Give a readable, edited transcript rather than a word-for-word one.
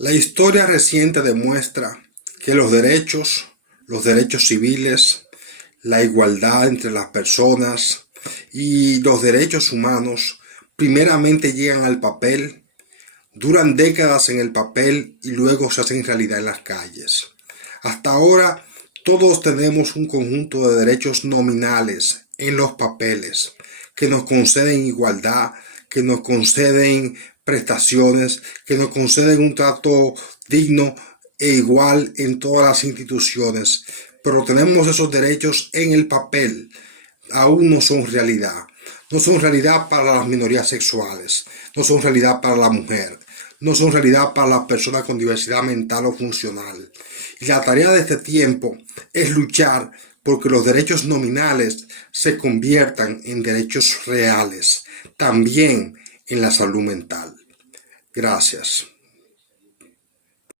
La historia reciente demuestra que los derechos civiles, la igualdad entre las personas y los derechos humanos primeramente llegan al papel, duran décadas en el papel y luego se hacen realidad en las calles. Hasta ahora todos tenemos un conjunto de derechos nominales en los papeles que nos conceden igualdad, que nos conceden prestaciones, que nos conceden un trato digno e igual en todas las instituciones. Pero tenemos esos derechos en el papel, aún no son realidad. No son realidad para las minorías sexuales, no son realidad para la mujer, no son realidad para las personas con diversidad mental o funcional. Y la tarea de este tiempo es luchar porque los derechos nominales se conviertan en derechos reales, también en la salud mental. Gracias.